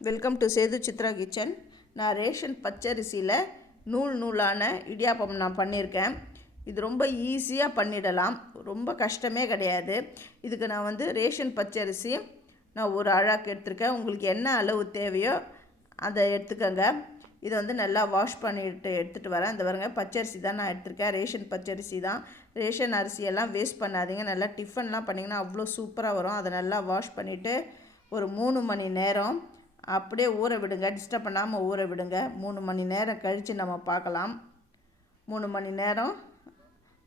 Welcome to Sethu Chitra kitchen நான் ration பச்சரிசியில் நூல் நூலான இடியாப்பம் நான் பண்ணியிருக்கேன். இது ரொம்ப ஈஸியாக பண்ணிடலாம். ரொம்ப கஷ்டமே கிடையாது. இதுக்கு நான் வந்து ரேஷன் பச்சரிசி நான் ஒரு அழாக்கு எடுத்திருக்கேன். உங்களுக்கு என்ன அளவு தேவையோ அதை எடுத்துக்கோங்க. இதை வந்து நல்லா வாஷ் பண்ணிட்டு எடுத்துகிட்டு வரேன். இந்த பாருங்க பச்சரிசி தான் நான் எடுத்திருக்கேன். ரேஷன் பச்சரிசி தான். ரேஷன் அரிசியெல்லாம் வேஸ்ட் பண்ணாதீங்க. நல்லா டிஃபன்லாம் பண்ணிங்கன்னா அவ்வளோ சூப்பராக வரும். அதை நல்லா வாஷ் பண்ணிவிட்டு ஒரு மூணு மணி நேரம் அப்படியே ஊற விடுங்க. டிஸ்டர்ப் பண்ணாமல் ஊற விடுங்க. மூணு மணி நேரம் கழித்து நம்ம பார்க்கலாம். மூணு மணி நேரம்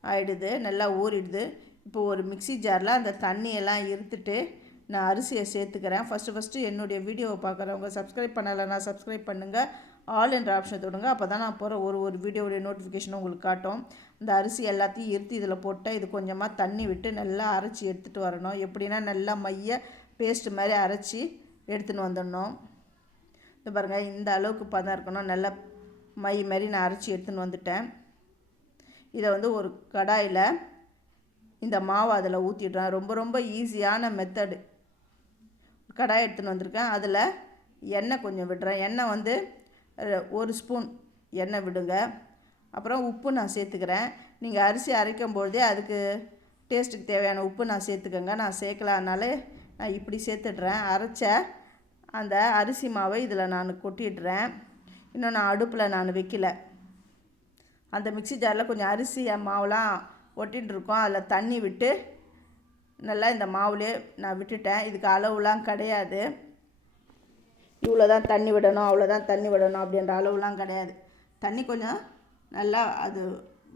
ஆயிடுது. நல்லா ஊறிடுது. இப்போ ஒரு மிக்ஸி ஜாரில் அந்த தண்ணியெல்லாம் இருத்துட்டு நான் அரிசியை சேர்த்துக்கிறேன். ஃபஸ்ட்டு ஃபஸ்ட்டு என்னுடைய வீடியோவை பார்க்குறவங்க சப்ஸ்கிரைப் பண்ணலைன்னா சப்ஸ்கிரைப் பண்ணுங்கள் ஆல் என்ற ஆப்ஷன் தொடுங்க. அப்போ தான் நான் போகிற ஒரு ஒரு வீடியோடைய நோட்டிஃபிகேஷன் உங்களுக்கு காட்டும். இந்த அரிசி எல்லாத்தையும் இருத்தி இதில் போட்டால் இது கொஞ்சமாக தண்ணி விட்டு நல்லா அரைச்சி எடுத்துகிட்டு வரணும். எப்படின்னா நல்லா மைய பேஸ்ட் மாதிரி அரைச்சி எடுத்துன்னு வந்துடணும். இது பாருங்கள் இந்த அளவுக்கு பதம் இருக்கணும். நல்லா மை மாதிரி நான் அரைச்சி எடுத்துன்னு வந்துட்டேன். இதை வந்து ஒரு கடாயில் இந்த மாவை அதில் ஊற்றிடுறேன் ரொம்ப ரொம்ப ஈஸியான மெத்தடு கடாய் எடுத்துன்னு வந்திருக்கேன். அதில் எண்ணெய் கொஞ்சம் விடுறேன். எண்ணெய் வந்து ஒரு ஸ்பூன் எண்ணெய் விடுங்க. அப்புறம் உப்பு நான் சேர்த்துக்கிறேன். நீங்கள் அரிசி அரைக்கும் பொழுதே அதுக்கு டேஸ்ட்டுக்கு தேவையான உப்பு நான் சேர்த்துக்கோங்க. நான் சேர்க்கலான்னால நான் இப்படி சேர்த்துடுறேன். அரைச்ச அந்த அரிசி மாவை இதில் நான் கொட்டிடுறேன். இன்னும் நான் அடுப்பில் நான் வைக்கல. அந்த மிக்ஸி ஜாரில் கொஞ்சம் அரிசி மாவுலாம் ஒட்டின்னு அதில் தண்ணி விட்டு நல்லா இந்த மாவுலே நான் விட்டுட்டேன். இதுக்கு அளவுலாம் கிடையாது. இவ்வளோ தான் தண்ணி விடணும் அவ்வளோதான் தண்ணி விடணும் அப்படின்ற அளவுலாம் கிடையாது. தண்ணி கொஞ்சம் நல்லா அது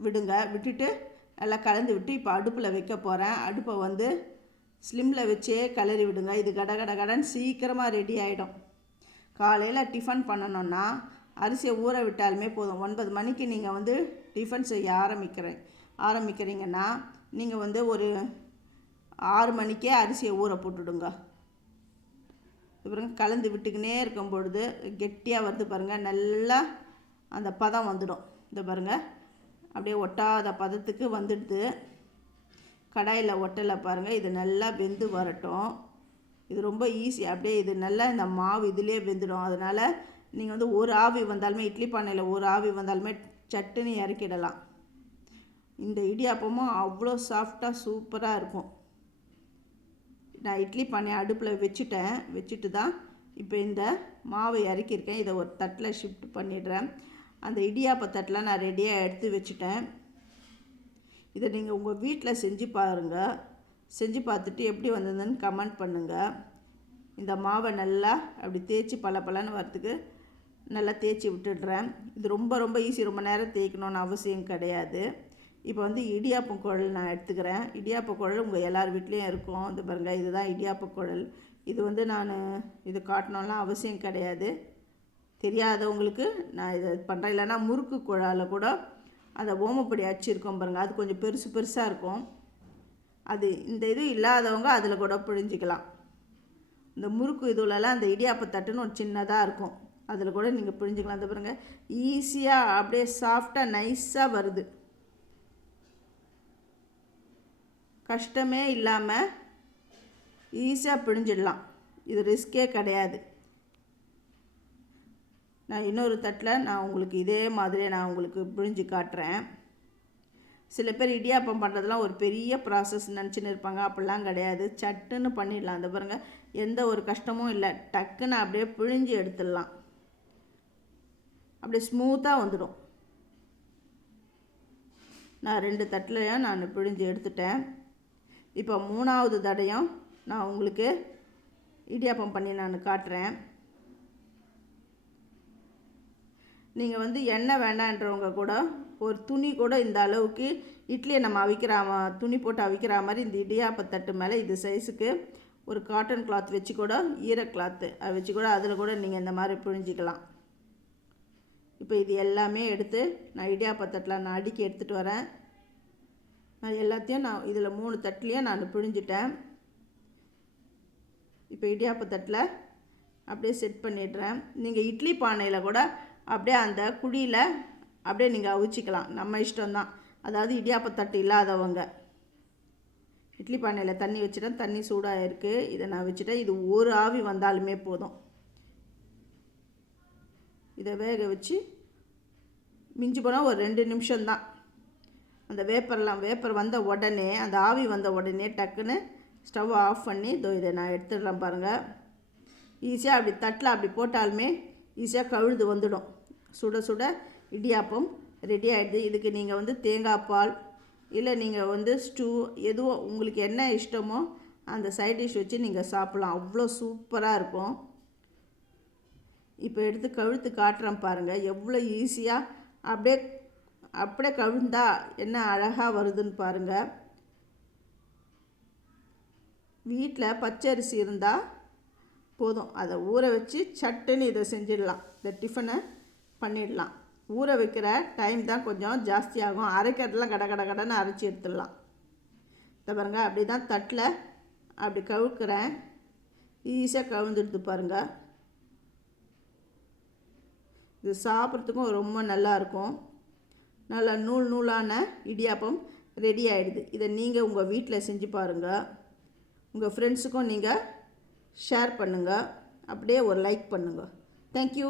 விடுங்க. விட்டுட்டு நல்லா கலந்து விட்டு இப்போ அடுப்பில் வைக்க போகிறேன். அடுப்பை வந்து ஸ்லிம்மில் வச்சே கிளறி விடுங்க. இது கட கட கடன் சீக்கிரமாக ரெடி ஆகிடும் காலையில் டிஃபன் பண்ணணுன்னா அரிசியை ஊற விட்டாலுமே போதும். ஒன்பது மணிக்கு நீங்கள் வந்து டிஃபன் செய்ய ஆரம்பிக்கிறேன் ஆரம்பிக்கிறீங்கன்னா நீங்கள் வந்து ஒரு ஆறு மணிக்கே அரிசியை ஊற போட்டுடுங்க. அப்புறம் கலந்து விட்டுக்கினே இருக்கும் பொழுது கெட்டியாக வருது பாருங்கள் நல்லா அந்த பதம் வந்துடும். இந்த பாருங்கள் அப்படியே ஒட்டாத பதத்துக்கு வந்துடுது. கடாயில் ஒட்டலை பாருங்கள் இது நல்லா வெந்து வரட்டும். இது ரொம்ப ஈஸி அப்படியே இது நல்லா இந்த மாவு இதிலே வெந்துடும். அதனால் நீங்கள் வந்து ஒரு ஆவி வந்தாலுமே இட்லி பானையில் ஒரு ஆவி வந்தாலுமே சட்டுன்னு இறக்கிடலாம். இந்த இடியாப்பமும் அவ்வளோ சாஃப்டாக சூப்பராக இருக்கும். நான் இட்லி பானை அடுப்பில் வச்சுட்டேன். வச்சுட்டு தான் இப்போ இந்த மாவை இறக்கியிருக்கேன். இதை ஒரு தட்டில் ஷிஃப்ட் பண்ணிடுறேன். அந்த இடியாப்ப தட்டில் நான் ரெடியாக எடுத்து வச்சுட்டேன். இதை நீங்கள் உங்கள் வீட்டில் செஞ்சு பாருங்கள் செஞ்சு பார்த்துட்டு எப்படி வந்ததுன்னு கமெண்ட் பண்ணுங்கள் இந்த மாவை நல்லா அப்படி தேய்ச்சி பல பலன்னு வரத்துக்கு நல்லா தேய்ச்சி விட்டுடுறேன். இது ரொம்ப ரொம்ப ஈஸி ரொம்ப நேரம் தேய்க்கணும்னு அவசியம் கிடையாது. இப்போ வந்து இடியாப்பம் குழல் நான் எடுத்துக்கிறேன். இடியாப்ப குழல் உங்கள் எல்லார் வீட்லேயும் இருக்கும். இந்த பாருங்கள் இதுதான் இடியாப்ப குழல். இது வந்து நான் இது காட்டணும்லாம் அவசியம் கிடையாது. தெரியாதவங்களுக்கு நான் இதை பண்ணுறேன் இல்லைன்னா முறுக்கு குழாவில் கூட அந்த ஓமப்படி அடிச்சிருக்கோம் பாருங்கள் அது கொஞ்சம் பெருசு பெருசாக இருக்கும். அது இந்த இது இல்லாதவங்க அதில் கூட பிழிஞ்சிக்கலாம். இந்த முறுக்கு இதுலலாம் அந்த இடியாப்ப தட்டுன்னு ஒரு சின்னதாக இருக்கும். அதில் கூட நீங்கள் பிழிஞ்சிக்கலாம். அந்த பாருங்கள் ஈஸியாக அப்படியே சாஃப்டாக நைஸாக வருது. கஷ்டமே இல்லாமல் ஈஸியாக பிழிஞ்சிடலாம். இது ரிஸ்கே கிடையாது. நான் இன்னொரு தட்டில் நான் உங்களுக்கு இதே மாதிரியே நான் உங்களுக்கு பிழிஞ்சு காட்டுறேன். சில பேர் இடியாப்பம் பண்ணுறதுலாம் ஒரு பெரிய ப்ராசஸ் நினச்சின்னு இருப்பாங்க. அப்படிலாம் கிடையாது. சட்டுன்னு பண்ணிடலாம். அந்த பாருங்கள் எந்த ஒரு கஷ்டமும் இல்லை. டக்குன்னு அப்படியே பிழிஞ்சு எடுத்துடலாம். அப்படியே ஸ்மூத்தாக வந்துடும். நான் ரெண்டு தட்டிலையும் நான் பிழிஞ்சு எடுத்துட்டேன். இப்போ மூணாவது தடையும் நான் உங்களுக்கு இடியாப்பம் பண்ணி நான் காட்டுறேன். நீங்கள் வந்து எண்ணெய் வேண்டான்றவங்க கூட ஒரு துணி கூட இந்த அளவுக்கு இட்லியை நம்ம அவிக்கிற துணி போட்டு அவிக்கிற மாதிரி இந்த இடியாப்பத்தட்டு மேலே இது சைஸுக்கு ஒரு காட்டன் கிளாத் வச்சு கூட ஈர கிளாத்து அதை வச்சு கூட அதில் கூட நீங்கள் இந்த மாதிரி புழிஞ்சிக்கலாம் இப்போ இது எல்லாமே எடுத்து நான் இடியாப்பத்தட்டில் நான் அடுக்கி எடுத்துகிட்டு வரேன். நான் எல்லாத்தையும் நான் இதில் மூணு தட்டுலேயும் நான் பிழிஞ்சிட்டேன். இப்போ இடியாப்பத்தட்டில் அப்படியே செட் பண்ணிடுறேன். நீங்கள் இட்லி பானையில் கூட அப்படியே அந்த குழியில் அப்படியே நீங்கள் அவிச்சிக்கலாம். நம்ம இஷ்டம்தான். அதாவது இடியாப்பத்தட்டு இல்லாதவங்க. இட்லி பானையில் தண்ணி வச்சுட்டேன். தண்ணி சூடாக இருக்குது இதை நான் வச்சுட்டேன். இது ஒரு ஆவி வந்தாலுமே போதும். இதை வேக வச்சு மிஞ்சி போனால் ஒரு ரெண்டு நிமிஷம்தான். அந்த வேப்பர்லாம் வேப்பர் வந்த உடனே அந்த ஆவி வந்த உடனே டக்குன்னு ஸ்டவ் ஆஃப் பண்ணி இதோ இதை நான் எடுத்துடலாம் பாருங்கள் ஈஸியாக அப்படி தட்டில் அப்படி போட்டாலுமே ஈஸியாக கழுது வந்துடும். சுட சுட இடியாப்பம் ரெடி ஆகிடுது இதுக்கு நீங்கள் வந்து தேங்காய் பால் இல்லை நீங்கள் வந்து ஸ்டூ எதுவோ உங்களுக்கு என்ன இஷ்டமோ அந்த சைட் டிஷ் வச்சு நீங்கள் சாப்பிட்லாம். அவ்வளோ சூப்பராக இருக்கும். இப்போ எடுத்து கழுத்து காட்டுறேன் பாருங்கள் எவ்வளோ ஈஸியாக அப்படியே அப்படியே கவிழ்ந்தா என்ன அழகாக வருதுன்னு பாருங்கள் வீட்டில் பச்சரிசி இருந்தால் போதும். அதை ஊற வச்சு சட்டுன்னு இதை செஞ்சிடலாம். இந்த டிஃபனை பண்ணிடலாம். ஊற வைக்கிற டைம் தான் கொஞ்சம் ஜாஸ்தியாகும். அரைக்கிறதுலாம் கட கட கடன்னு அரைச்சி எடுத்துடலாம். இந்த பாருங்கள் அப்படி தான் தட்டில் அப்படி கவுக்கிறேன். ஈஸியாக கவுந்துடுது பாருங்கள் இது சாப்பிட்றதுக்கும் ரொம்ப நல்லாயிருக்கும் நல்லா நூல் நூலான இடியாப்பம் ரெடி ஆகிடுது இதை நீங்கள் உங்கள் வீட்டில் செஞ்சு பாருங்கள் உங்கள் ஃப்ரெண்ட்ஸுக்கும் நீங்கள் ஷேர் பண்ணுங்கள் அப்படியே ஒரு லைக் பண்ணுங்கள் தேங்க்யூ